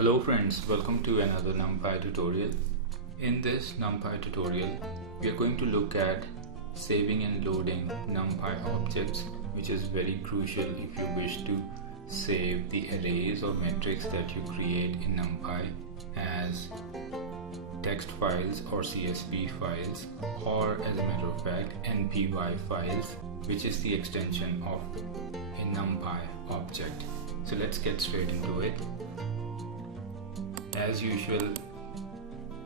Hello friends, welcome to another Numpy tutorial. In this Numpy tutorial, we are going to look at saving and loading Numpy objects, which is very crucial if you wish to save the arrays or metrics that you create in Numpy as text files or CSV files, or as a matter of fact NPY files, which is the extension of a Numpy object. So let's get straight into it. As usual,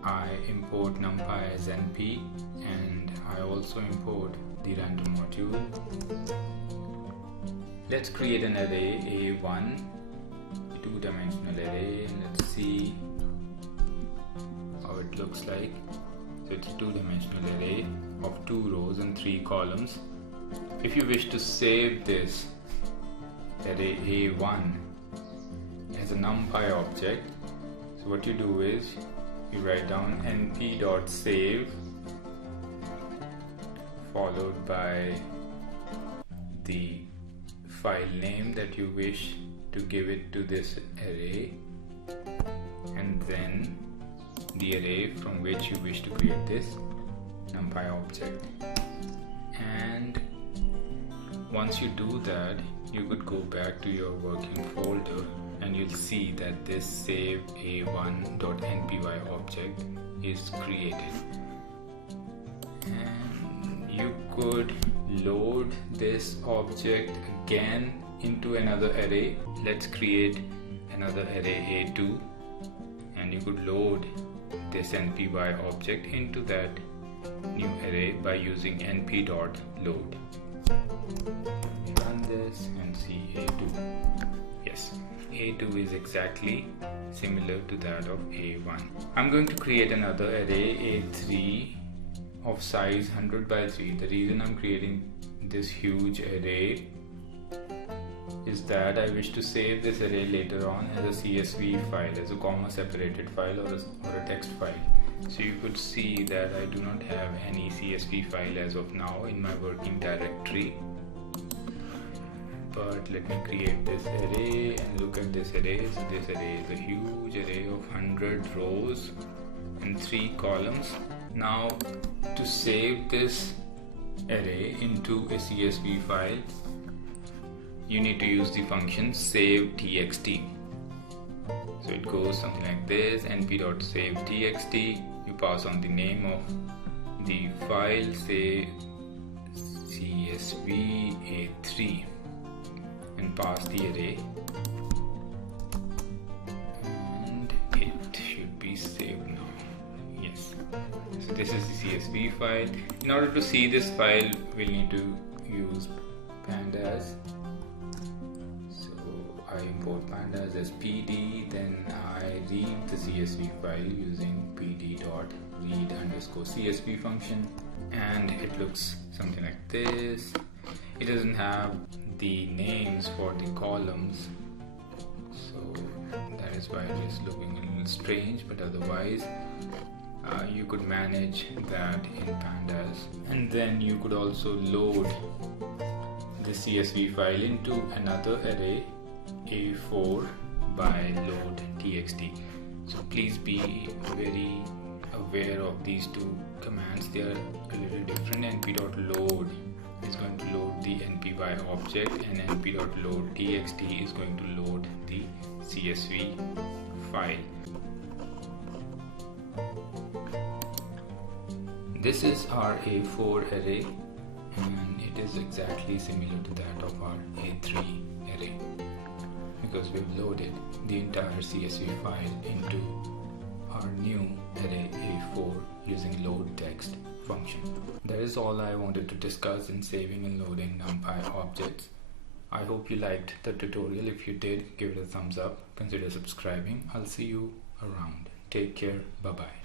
I import Numpy as NP and I also import the random module. Let's create an array A1, two-dimensional array, and let's see how it looks like. So it's a two-dimensional array of 2 rows and 3 columns. If you wish to save this array A1 as a Numpy object, so what you do is you write down np.save followed by the file name that you wish to give it to this array, and then the array from which you wish to create this Numpy object. And once you do that, you could go back to your working folder and you'll see that this save a1.npy object is created. And you could load this object again into another array. Let's create another array A2, and you could load this npy object into that new array by using np.load. Run this and see A2. Yes, A2 is exactly similar to that of A1. I'm going to create another array A3 of size 100 by 3. The reason I'm creating this huge array is that I wish to save this array later on as a CSV file, as a comma separated file or a text file. So you could see that I do not have any CSV file as of now in my working directory. But let me create this array and look at this array. So this array is a huge array of 100 rows and 3 columns. Now to save this array into a CSV file, you need to use the function save txt. So it goes something like this: np.save txt. You pass on the name of the file, say CSV A3, and pass the array, and it should be saved now. Yes, so this is the CSV file. In order to see this file, we'll need to use pandas. So I import pandas as pd, then I read the CSV file using pd.read_csv function, and it looks something like this. It doesn't have the names for the columns, so that is why it is looking a little strange, but otherwise you could manage that in pandas. And then you could also load the CSV file into another array A4 by load txt. So please be very aware of these two commands. They are a little different. np.load is going to load the npy object, and np.load txt is going to load the CSV file. This is our A4 array, and it is exactly similar to that of our A3 array because we've loaded the entire CSV file into our new array A4 using load text function. That is all I wanted to discuss in saving and loading Numpy objects. I hope you liked the tutorial. If you did, give it a thumbs up. Consider subscribing. I'll see you around. Take care. Bye bye.